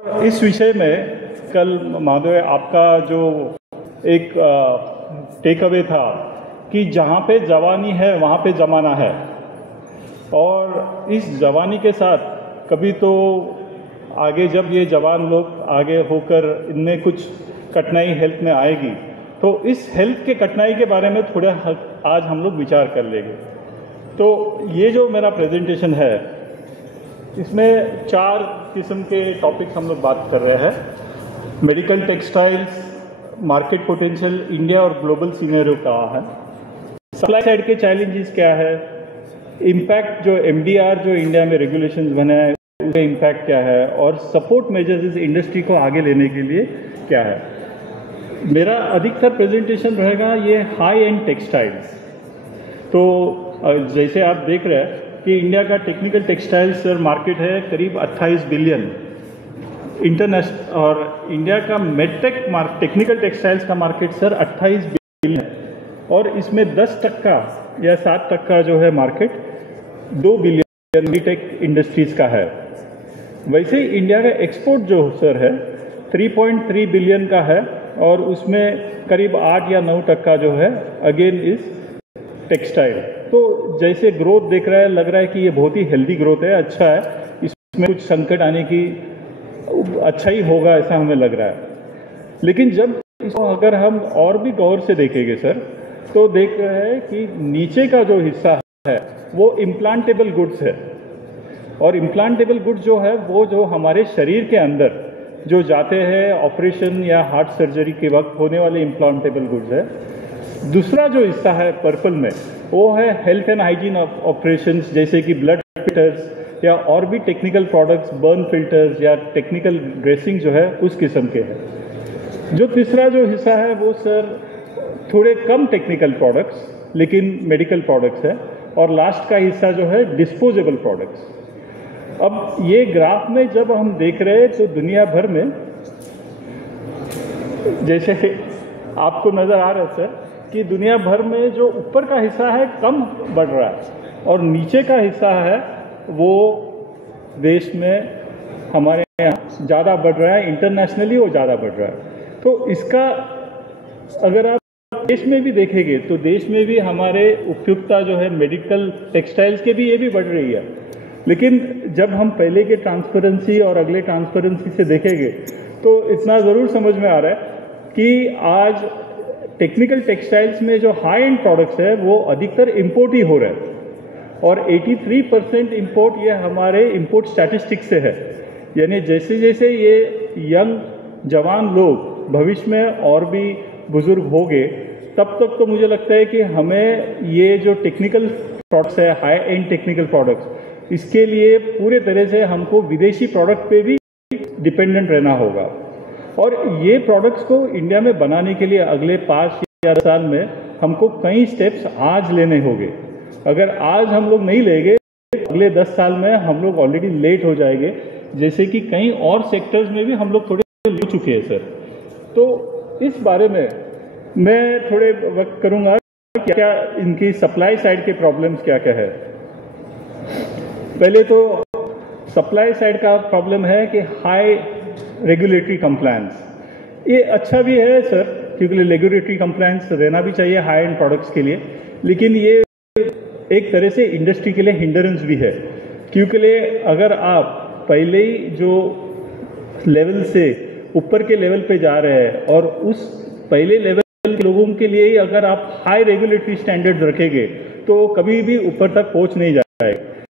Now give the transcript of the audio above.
इस विषय में कल माधव आपका जो एक टेक अवे था कि जहाँ पे जवानी है वहाँ पे जमाना है, और इस जवानी के साथ कभी तो आगे जब ये जवान लोग आगे होकर इनमें कुछ कठिनाई हेल्थ में आएगी, तो इस हेल्थ के कठिनाई के बारे में थोड़ा आज हम लोग विचार कर लेंगे। तो ये जो मेरा प्रेजेंटेशन है इसमें 4 किस्म के टॉपिक्स हम लोग बात कर रहे हैं। Medical textiles, market potential, India और ग्लोबल सीनेरियो का है, सप्लाई साइड के चैलेंजेस क्या है, इम्पैक्ट जो MDR जो इंडिया में रेगुलेशंस बने हैं उसका इम्पैक्ट क्या है, और सपोर्ट मेजर्स इस इंडस्ट्री को आगे लेने के लिए क्या है। मेरा अधिकतर प्रेजेंटेशन रहेगा ये हाई एंड टेक्सटाइल्स। तो जैसे आप देख रहे हैं कि इंडिया का टेक्निकल टेक्सटाइल्स सर मार्केट है करीब 28 बिलियन इंटरनेशनल, और इंडिया का मेडटेक टेक्निकल टेक्सटाइल्स का मार्केट सर 28 बिलियन है, और इसमें 10% या 7% जो है मार्केट 2 बिलियन टेक इंडस्ट्रीज का है। वैसे ही इंडिया का एक्सपोर्ट जो सर है 3.3 बिलियन का है, और उसमें करीब 8 या 9% जो है अगेन इस टेक्सटाइल। तो जैसे ग्रोथ देख रहा है, लग रहा है कि ये बहुत ही हेल्दी ग्रोथ है, अच्छा है, इसमें कुछ संकट आने की अच्छा ही होगा ऐसा हमें लग रहा है। लेकिन जब इसको अगर हम और भी गौर से देखेंगे सर, तो देख रहे हैं कि नीचे का जो हिस्सा है वो इम्प्लांटेबल गुड्स है, और इम्प्लांटेबल गुड्स जो है वो जो हमारे शरीर के अंदर जो जाते हैं ऑपरेशन या हार्ट सर्जरी के वक्त होने वाले इम्प्लांटेबल गुड्स है। दूसरा जो हिस्सा है पर्पल में वो है हेल्थ एंड हाइजीन ऑपरेशंस, जैसे कि ब्लड फिल्टर्स या और भी टेक्निकल प्रोडक्ट्स, बर्न फिल्टर्स या टेक्निकल ड्रेसिंग जो है उस किस्म के हैं। जो तीसरा जो हिस्सा है वो सर थोड़े कम टेक्निकल प्रोडक्ट्स लेकिन मेडिकल प्रोडक्ट्स है, और लास्ट का हिस्सा जो है डिस्पोजेबल प्रोडक्ट्स। अब ये ग्राफ में जब हम देख रहे हैं तो दुनिया भर में जैसे आपको नज़र आ रहा है सर कि दुनिया भर में जो ऊपर का हिस्सा है कम बढ़ रहा है, और नीचे का हिस्सा है वो देश में हमारे यहाँ ज़्यादा बढ़ रहा है, इंटरनेशनली वो ज़्यादा बढ़ रहा है। तो इसका अगर आप देश में भी देखेंगे तो देश में भी हमारे उपयुक्तता जो है मेडिकल टेक्सटाइल्स के भी ये भी बढ़ रही है। लेकिन जब हम पहले के ट्रांसपेरेंसी और अगले ट्रांसपेरेंसी से देखेंगे तो इतना ज़रूर समझ में आ रहा है कि आज टेक्निकल टेक्सटाइल्स में जो हाई एंड प्रोडक्ट्स है वो अधिकतर इंपोर्ट ही हो रहे हैं, और 83% इंपोर्ट ये हमारे इंपोर्ट स्टैटिस्टिक्स से है। यानी जैसे जैसे ये यंग जवान लोग भविष्य में और भी बुजुर्ग होंगे, तब तक तो मुझे लगता है कि हमें ये जो टेक्निकल प्रोडक्ट्स है, हाई एंड टेक्निकल प्रोडक्ट्स, इसके लिए पूरे तरह से हमको विदेशी प्रोडक्ट पे भी डिपेंडेंट रहना होगा। और ये प्रोडक्ट्स को इंडिया में बनाने के लिए अगले 5 या 10 साल में हमको कई स्टेप्स आज लेने होंगे। अगर आज हम लोग नहीं लेंगे, अगले 10 साल में हम लोग ऑलरेडी लेट हो जाएंगे, जैसे कि कई और सेक्टर्स में भी हम लोग थोड़े ले चुके हैं सर। तो इस बारे में मैं थोड़े वक्त करूँगा क्या इनकी सप्लाई साइड के प्रॉब्लम्स क्या क्या है। पहले तो सप्लाई साइड का प्रॉब्लम है कि हाई रेगुलेटरी कंप्लायंस। ये अच्छा भी है सर, क्योंकि रेगुलेटरी कंप्लायंस रहना भी चाहिए हाई एंड प्रोडक्ट्स के लिए, लेकिन ये एक तरह से इंडस्ट्री के लिए हिंडरेंस भी है। क्योंकि अगर आप पहले ही जो लेवल से ऊपर के लेवल पे जा रहे हैं, और उस पहले लेवल के लोगों के लिए ही अगर आप हाई रेगुलेटरी स्टैंडर्ड्स रखेंगे तो कभी भी ऊपर तक पहुंच नहीं जाए।